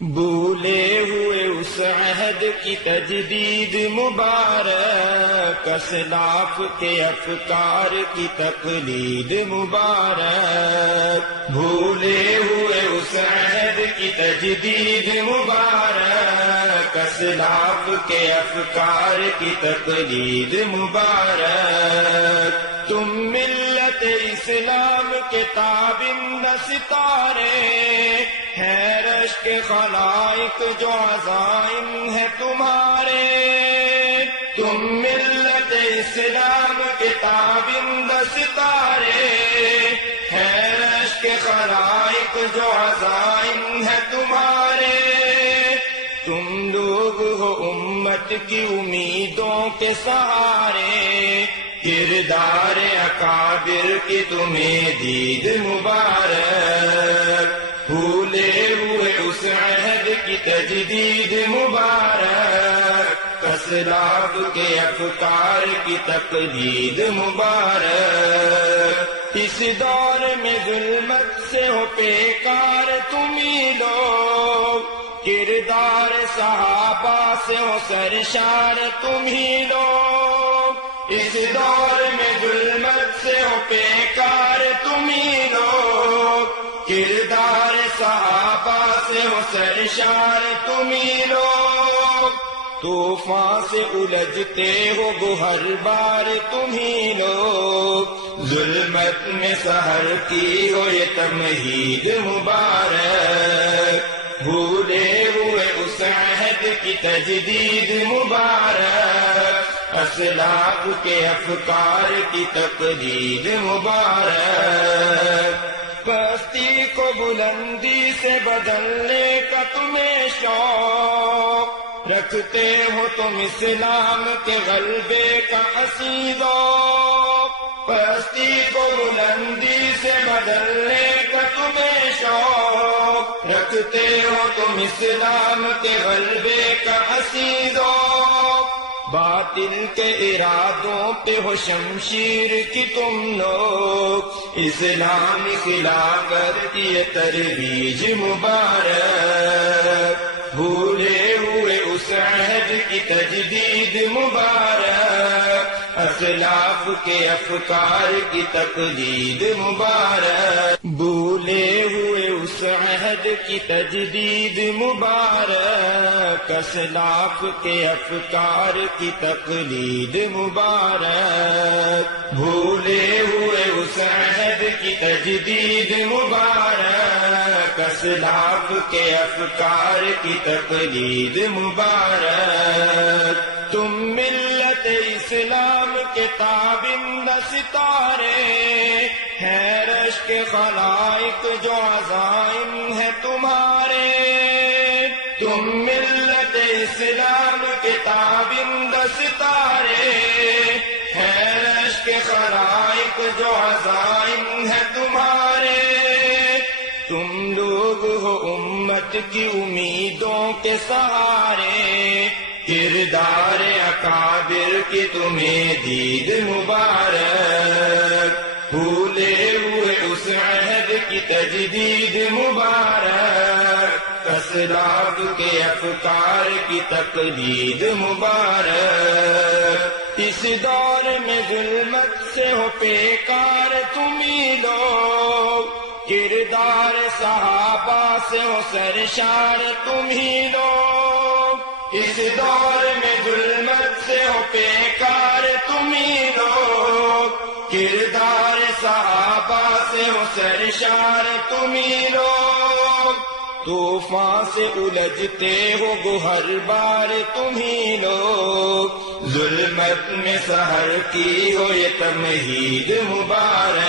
بھولے ہوئے اس عہد کی تجدید مبارک، اسلاف کے افکار کی تقلید مبارک، بھولے ہوئے اس عہد کی تجدید مبارک، اسلاف کے افکار کی تقلید مبارک، تم ملت اسلام کے تابند ستارے، ہے رشک خلائق جو عزائم ہے تمہارے، تم ملت اسلام کے تابند ستارے، ہے رشک خلائق جو عزائم ہے تمہارے، تم لوگ ہو امت کی امیدوں کے سہارے، کردار اکابر کی تمہیں دید مبارک، بھولے ہوئے اس عہد کی تجدید مبارک، اسلاف کے افکار کی تقلید مبارک، اس دور میں ظلمت سے ہو پیکار تمہیں لوگ، کردار صحابہ سے ہو سرشار تمہیں لوگ، اس دور میں ظلمت سے ہو پیکار تمہیں لوگ، کردار صحابہ سے ہو سرشار تمہیں لوگ، طوفان سے الجھتے ہو گوہر بار تمہیں لوگ، ظلمت میں سحر کی ہو یہ تمہید مبارک، بھولے ہوئے اس عہد کی تجدید مبارک، اسلاف کے افکار کی تقلید مبارک، پستی کو بلندی سے بدلنے کا تمہیں شوق، رکھتے ہو تم اسلام کے غلبے کا حسین ذوق، پستی کو بلندی سے بدلنے کا تمہیں شوق، رکھتے ہو تم اسلام کے غلبے کا حسین ذوق، باطل کے ارادوں پہ ہو شمشیر کی تم لوگ، اسلامی خلافت کی یہ ترویج مبارک، بھولے ہوئے اس عہد کی تجدید مبارک، اسلاف کے افکار کی تقلید مبارک، بھولے ہوئے اس عہد کی تجدید مبارک، اسلاف کے افکار کی تقلید مبارک، بھولے ہوئے اس عہد کی تجدید مبارک، اسلاف کے افکار کی تقلید مبارک، تم ملت اسلام کے تابند ستارے، ہے رشک خلائق جو عزائم ہے تمہارے، تم ملت اسلام کے تابند ستارے، ہے رشک خلائق جو عزائم ہے تمہارے، تم لوگ ہو امت کی امیدوں کے سہارے، کردار اکابر کی تمہیں دید مبارک، بھولے ہوئے اس عہد کی تجدید مبارک، اسلاف کے افکار کی تقلید مبارک، اس دور میں ظلمت سے ہو پیکار تمہیں لوگ، کردار صحابہ سے ہو سرشار تمہیں لوگ، اس دور میں ظلمت سے ہو پیکار تمہیں لوگ، کردار صحابہ سے ہو سرشار تمہیں لوگ، طوفان سے الجھتے ہو گوہر بار تمہیں لوگ، ظلمت میں سحر کی ہو یہ تمہید مبارک۔